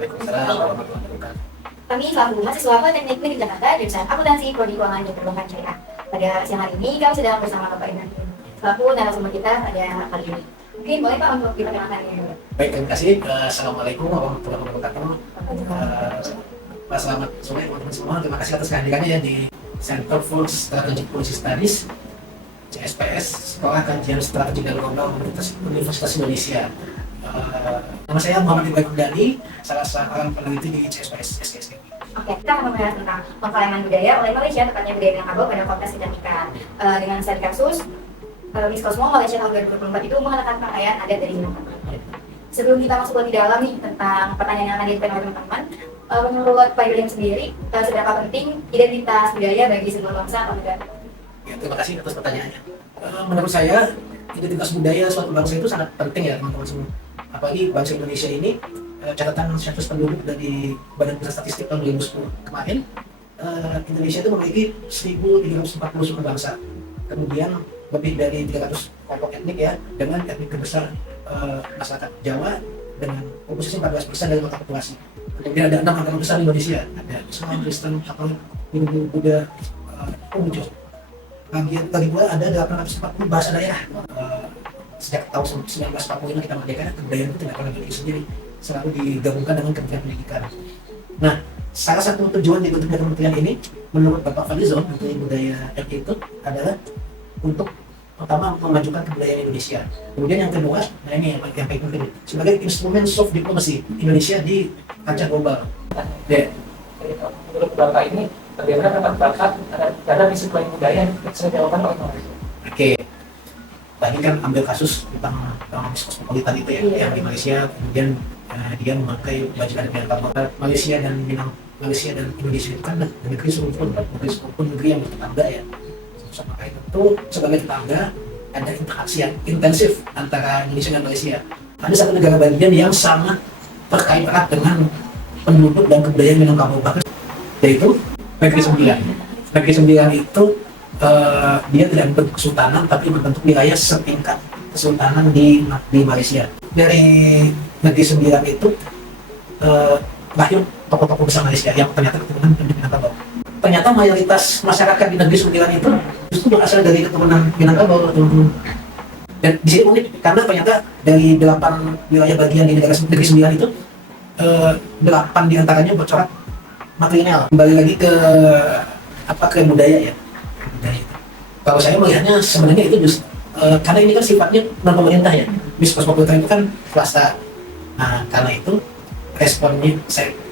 Waalaikumsalam warahmatullahi wabarakatuh. Kami selaku mahasiswa Politeknik Negeri Jakarta jurusan Akuntansi Prodi Keuangan dan Perbankan Syariah. Pada siang hari ini kami sedang bersama Bapak Iman selaku narasumber kita pada kali ini. Mungkin boleh Pak untuk diperkenalkan ini dulu. Baik, terima kasih. Assalamualaikum warahmatullahi wabarakatuh. Pak, selamat sore teman-teman semua. Terima kasih atas kehadirannya ya di Center for Strategic Policy Studies CSPS, Sekolah Kajian Strategi dan Global Universitas Indonesia. Nama saya Muhammad Ibrahim Dani, salah seorang peneliti di CSPS SKSD. Oke, kita akan membahas tentang pengkalaman budaya oleh Malaysia, tepatnya budaya Minangkabau pada konteks kecantikan. Dengan studi kasus, Miss Cosmo Malaysia tahun 2024 itu mengatakan pakaian adat dari Minangkabau. Sebelum kita masuk lebih dalam nih tentang pertanyaan yang akan diajukan oleh teman-teman, menurut Pak Ibrahim sendiri, seberapa penting identitas budaya bagi sebuah bangsa atau negara? Ya, terima kasih atas pertanyaannya. Menurut saya, identitas budaya suatu bangsa itu sangat penting ya teman-teman semua. Apalagi bangsa Indonesia ini, catatan sensus penduduk dari Badan Pusat Statistik tahun 2010 kemarin, Indonesia itu memiliki 1.340 suku bangsa. Kemudian lebih dari 300 kelompok etnik ya, dengan etnik terbesar masyarakat Jawa dengan komposisi 14% dari total populasi. Kemudian ada 6 agama besar di Indonesia, ada Islam, Kristen, Katolik, Hindu, Buddha, Konghucu. Bagi pula ada 840 bahasa daerah. Sejak tahun 1945 kita merdeka, kebudayaan itu tidak pernah berdiri sendiri, selalu digabungkan dengan Kementerian Pendidikan. Nah, salah satu tujuan dibentuknya kementerian ini, menurut Bapak Fadlizon, Menteri Budaya RI itu adalah untuk pertama memajukan kebudayaan Indonesia. Kemudian yang kedua, nah ini yang paling penting, sebagai instrumen soft diplomacy Indonesia di kancah global. Ya, menurut Bapak ini bagaimana dapat bakat terhadap disiplin budaya yang bisa dilakukan oleh Malaysia? Oke, tadi kan ambil kasus tentang kosmopolitan itu ya, yang di Malaysia, kemudian dia memakai baju adat Minangkabau. Malaysia dan Indonesia itu kan negeri serumpun negeri yang bertetangga ya. Maka itu sebagai tetangga ada interaksi yang intensif antara Indonesia dan Malaysia. Ada satu negara bagian yang sangat terkait erat dengan penduduk dan kebudayaan Minangkabau, yaitu Negeri Sembilan. Negeri Sembilan itu dia tidak berbentuk kesultanan, tapi berbentuk wilayah setingkat kesultanan di Malaysia. Dari Negeri Sembilan itu lahir tokoh-tokoh besar Malaysia yang ternyata keturunan penduduk Minangkabau. Ternyata mayoritas masyarakat di Negeri Sembilan itu justru berasal dari keturunan Minangkabau. Dan di sini unik karena ternyata dari 8 wilayah bagian di Negeri Sembilan itu 8 diantaranya bercorak matrilineal. Kembali lagi ke budaya ya. Kalau saya melihatnya sebenarnya itu just karena ini kan sifatnya non pemerintah ya. Miss Cosmopolitan itu kan swasta. Nah, karena itu responnya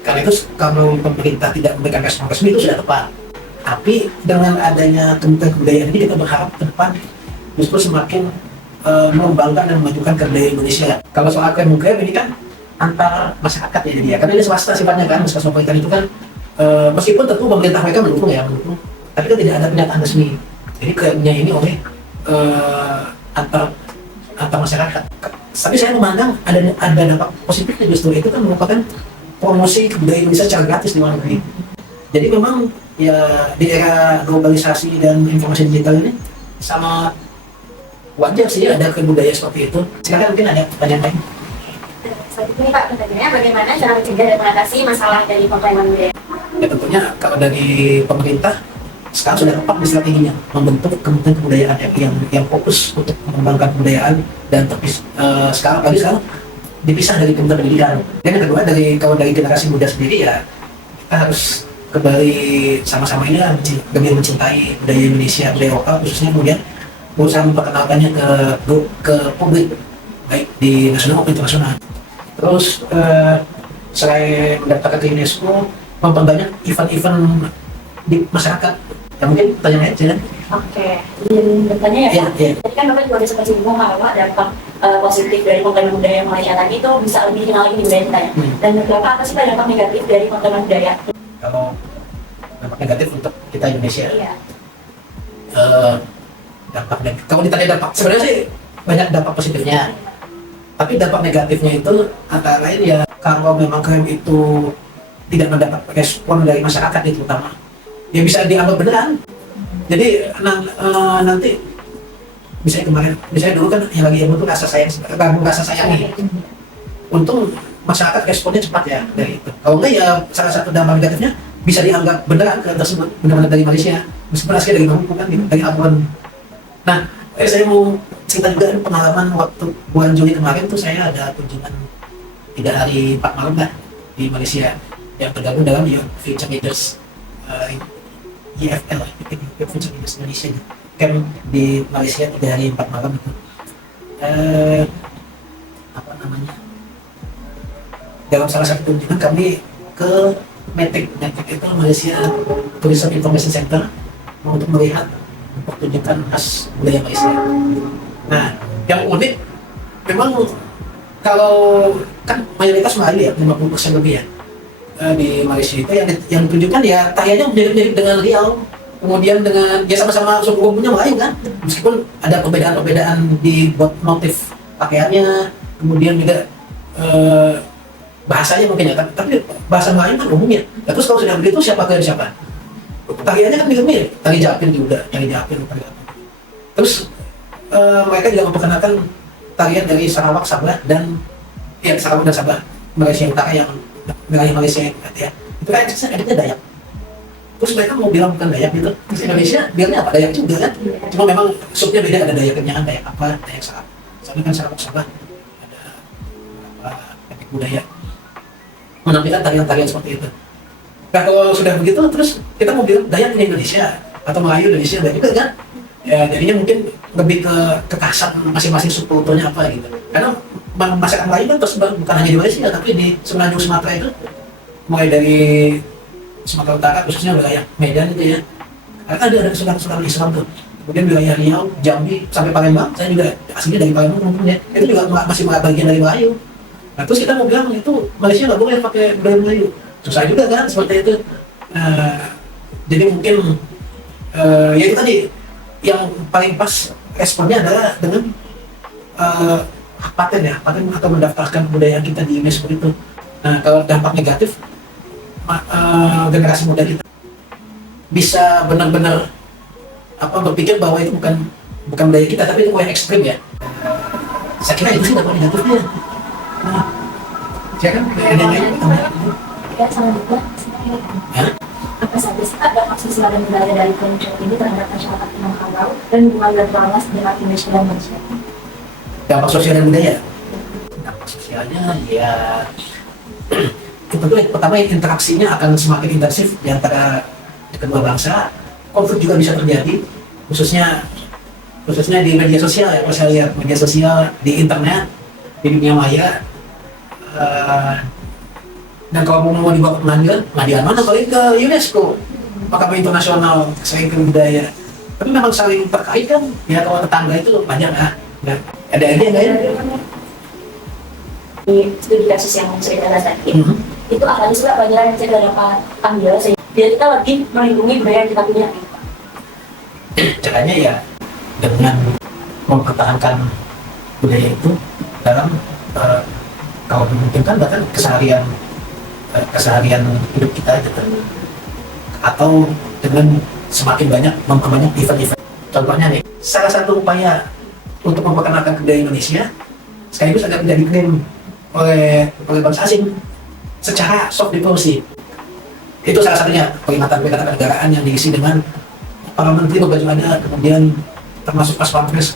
karena itu kalau pemerintah tidak memberikan respon resmi itu sudah tepat. Tapi dengan adanya Kementerian Kebudayaan ini kita berharap ke depan justru semakin mengembangkan dan memajukan kebudayaan Indonesia. Kalau soal klaim ini kan antar masyarakat ya jadi ya. Karena ini swasta sifatnya kan, Miss Cosmopolitan itu kan meskipun tentu pemerintah mereka mendukung, tapi kan tidak ada pernyataan resmi. Jadi klaimnya ini oleh antar masyarakat. Tapi saya memandang ada dampak positifnya justru itu kan merupakan promosi kebudayaan Indonesia secara gratis di luar negeri. Jadi memang ya di era globalisasi dan informasi digital ini sama wajar sih ada kebudayaan seperti itu. Silakan mungkin ada pertanyaan lain. Ini Pak, pertanyaannya bagaimana cara mencegah dan mengatasi masalah dari pengkalaman budaya? Ya tentunya kalau dari pemerintah sekarang sudah tepat di strateginya membentuk Kementerian Kebudayaan yang fokus untuk mengembangkan kebudayaan dan sekarang dipisah dari Kementerian Pendidikan. Dan yang kedua kalau dari generasi muda sendiri ya kita harus kembali sama-sama ini demi mencintai budaya Indonesia, budaya lokal khususnya, kemudian berusaha memperkenalkannya ke publik baik di nasional maupun internasional. Terus selain mendaftarkan ke UNESCO, memperbanyak event-event di masyarakat. Ya mungkin pertanyaan aja. Oke, izin bertanya ya. Iya. Tadi kan Bapak juga sempat singgung bahwa dampak positif dari pengkalaman budaya Malaysia tadi itu bisa lebih dikenal lagi di budaya kita ya. Dan berapa apa sih dampak negatif dari pengkalaman budaya? Kalau dampak negatif untuk kita Indonesia, Iya. dampak negatif. Kalau ditanya dampak, sebenarnya sih banyak dampak positifnya. Tapi dampak negatifnya itu antara lain ya kalau memang klaim itu tidak mendapat respon dari masyarakat itu terutama, ya bisa dianggap beneran. Jadi nanti misalnya dulu kan yang lagi yang butuh rasa sayang, rasa sayangi. Untung masyarakat responnya cepat ya dari itu. Kalau enggak ya salah satu dampak negatifnya bisa dianggap beneran ke tersebut benar-benar dari Malaysia meskipun asli dari Maluku kan gitu, dari Ambon. Nah, saya mau cerita juga pengalaman waktu bulan Juli kemarin tuh saya ada kunjungan 3 hari 4 malam lah di Malaysia yang tergabung dalam Youth Future Leaders YFL, Youth Future Leaders Indonesia gitu. Camp di Malaysia 3 hari 4 malam itu. Apa namanya? Dalam salah satu kunjungan kami ke METIC itu Malaysia Tourism Information Center untuk melihat pertunjukan khas budaya Malaysia. Nah, yang unik memang kalau kan mayoritas Melayu ya 50% lebih ya di Malaysia itu yang ditunjukkan ya tariannya mirip-mirip dengan Riau, kemudian dengan ya sama-sama suku bumbunya Melayu kan, meskipun ada perbedaan-perbedaan di buat motif pakaiannya, kemudian juga bahasanya mungkin ya, tapi bahasa Melayu kan umumnya. Nah, terus kalau sudah begitu siapa kalian siapa? Tariannya kan mirip-mirip, tari Japin juga, tari Japin. Terus mereka juga memperkenalkan tarian dari Sarawak, Sabah dan Sarawak dan Sabah, Malaysia Utara yang wilayah Malaysia ya. Itu kan editnya Dayak. Terus mereka mau bilang bukan Dayak gitu. Terus Indonesia bilangnya apa? Dayak juga kan. Cuma memang subnya beda, ada Dayak Kenyaan, Dayak apa, Dayak Sarawak. Soalnya kan Sarawak, Sabah ada beberapa etnik budaya menampilkan tarian-tarian seperti itu. Nah kalau sudah begitu terus kita mau bilang Dayak ini Indonesia atau Melayu Indonesia enggak juga kan? Ya jadinya mungkin lebih ke kekhasan masing-masing subkulturnya apa gitu. Karena masyarakat Melayu kan tersebar bukan hanya di Malaysia tapi di semenanjung Sumatera itu, mulai dari Sumatera Utara khususnya wilayah Medan itu ya. Karena ada kesukaan Islam tuh. Kemudian wilayah Riau, Jambi sampai Palembang, saya juga aslinya dari Palembang mungkin ya. Itu juga masih bagian dari Melayu. Nah terus kita mau bilang itu Malaysia nggak boleh pakai budaya Melayu. Susah juga kan seperti itu. Jadi mungkin ya itu tadi yang paling pas responnya adalah dengan paten atau mendaftarkan kebudayaan kita di UNESCO itu. Nah kalau dampak negatif generasi muda kita bisa benar-benar berpikir bahwa itu bukan budaya kita tapi itu yang ekstrim ya. Saya kira itu sih dampak negatifnya. Nah, saya kan ada yang lain Ya, sama juga. Apa saja sih dampak sosial dan budaya dari kemunculan ini terhadap masyarakat Minangkabau dan hubungan bilateralnya dengan Indonesia dan Malaysia? Dampak sosial dan budaya. Dampak sosialnya ya tentu pertama interaksinya akan semakin intensif di antara kedua bangsa. Konflik juga bisa terjadi, khususnya di media sosial ya. Kalau saya lihat media sosial di internet, di dunia maya. Dan kalau mau dibawa ke pengadilan mana paling ke UNESCO, Mahkamah Internasional Kesehatan Budaya. Tapi memang saling terkait kan, ya kalau tetangga itu banyak kan. Nah, ada yang lain? Di studi kasus yang saya katakan tadi, itu akan juga pelajaran yang saya dapat ambil, biar kita lebih melindungi budaya yang kita punya. Caranya ya dengan mempertahankan budaya itu dalam kalau memungkinkan bahkan keseharian hidup kita gitu. Atau dengan semakin banyak memperbanyak event-event. Contohnya nih, salah satu upaya untuk memperkenalkan budaya Indonesia sekaligus agar tidak diklaim oleh bangsa asing secara soft diplomacy. Itu salah satunya peringatan kenegaraan yang diisi dengan para menteri berbaju adat, kemudian termasuk pas pampres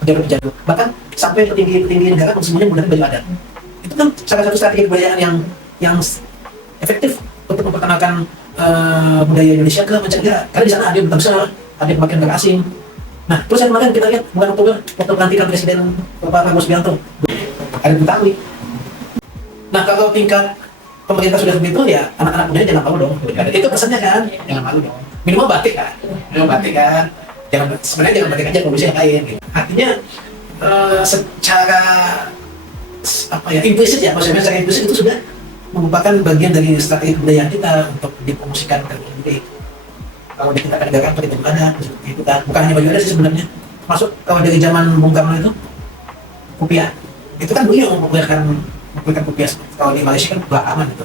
pejabat-pejabat, bahkan sampai petinggi negara semuanya menggunakan baju adat. Itu kan salah satu strategi kebudayaan yang efektif untuk memperkenalkan budaya Indonesia ke mancanegara. Karena di sana ada yang besar, ada yang makin negara asing. Nah, terus yang kemarin kita lihat bulan Oktober waktu pelantikan Presiden Bapak Prabowo Subianto, ada Betawi. Nah, kalau tingkat pemerintah sudah begitu ya anak-anak mudanya jangan malu dong. Itu pesannya kan, jangan malu dong. Minimal batik kan, sebenarnya jangan batik aja kalau bisa yang lain. Gitu. Artinya secara implisit ya, maksudnya secara implisit itu sudah merupakan bagian dari strategi kebudayaan kita untuk dipromosikan ke publik. Kalau di tingkat negara atau di tempat ada seperti itu kan, bukan hanya baju adat sih sebenarnya. Masuk kalau dari zaman Bung Karno itu kopiah, itu kan beliau mempopulerkan kopiah. Kalau di Malaysia kan belakangan itu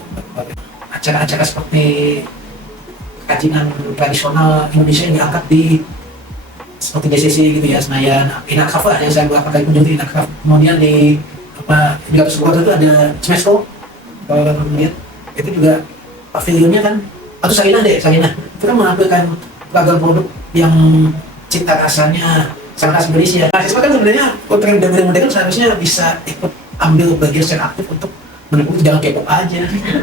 acara-acara seperti kajian tradisional Indonesia yang diangkat di seperti DCC gitu ya, Senayan, Inakaf lah yang saya beberapa kali kunjungi Inakaf, kemudian di di atas kota itu ada Smesco, kalau lihat itu juga pavilionnya kan, atau Sarinah itu kan menampilkan ragam produk yang cita rasanya sangat khas Indonesia. Mahasiswa kan sebenarnya untuk yang muda-muda kan seharusnya bisa ikut ambil bagian secara aktif untuk mendukung, jangan K-pop aja.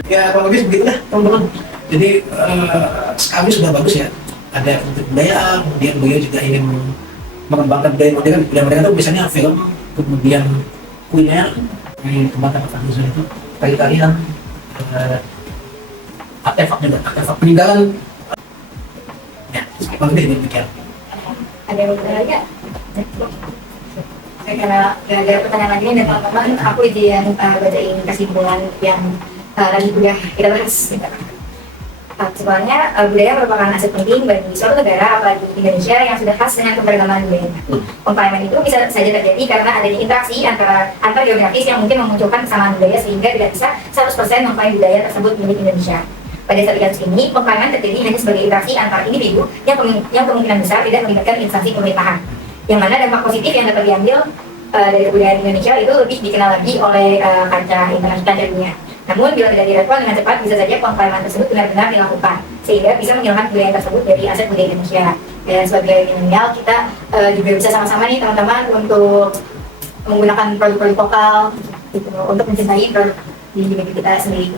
Ya kalau lebih begitu lah teman-teman. Jadi kami sudah bagus ya, ada untuk budaya, kemudian beliau juga ingin mengembangkan budaya modern. Budaya modern itu biasanya film, kemudian kuliner, kembangkan Fadlizon itu tari-tarian, artefak juga, artefak peninggalan. Ya, seperti ini demikian. Ada yang bertanya lagi nggak? Karena nggak ada pertanyaan lagi nih, dan teman-teman aku izin bacain kesimpulan yang lagi udah kita bahas. Sebenarnya budaya merupakan aset penting bagi suatu negara, apalagi Indonesia yang sudah khas dengan keberagaman budaya. Pemakaman itu bisa saja terjadi karena adanya interaksi antar geografis yang mungkin memunculkan kesamaan budaya sehingga tidak bisa 100% mengklaim budaya tersebut milik Indonesia. Pada saat kasus ini, pemakaman terjadi hanya sebagai interaksi antar individu yang kemungkinan besar tidak melibatkan instansi pemerintahan. Yang mana dampak positif yang dapat diambil dari kebudayaan Indonesia itu lebih dikenal lagi oleh kancah internasional dunia. Namun bila tidak direspon dengan cepat, bisa saja pemakaman tersebut benar-benar dilakukan sehingga bisa menghilangkan budaya tersebut dari aset budaya Indonesia. Dan sebagai milenial kita juga bisa sama-sama nih teman-teman untuk menggunakan produk-produk lokal gitu, untuk mencintai produk di negeri kita sendiri.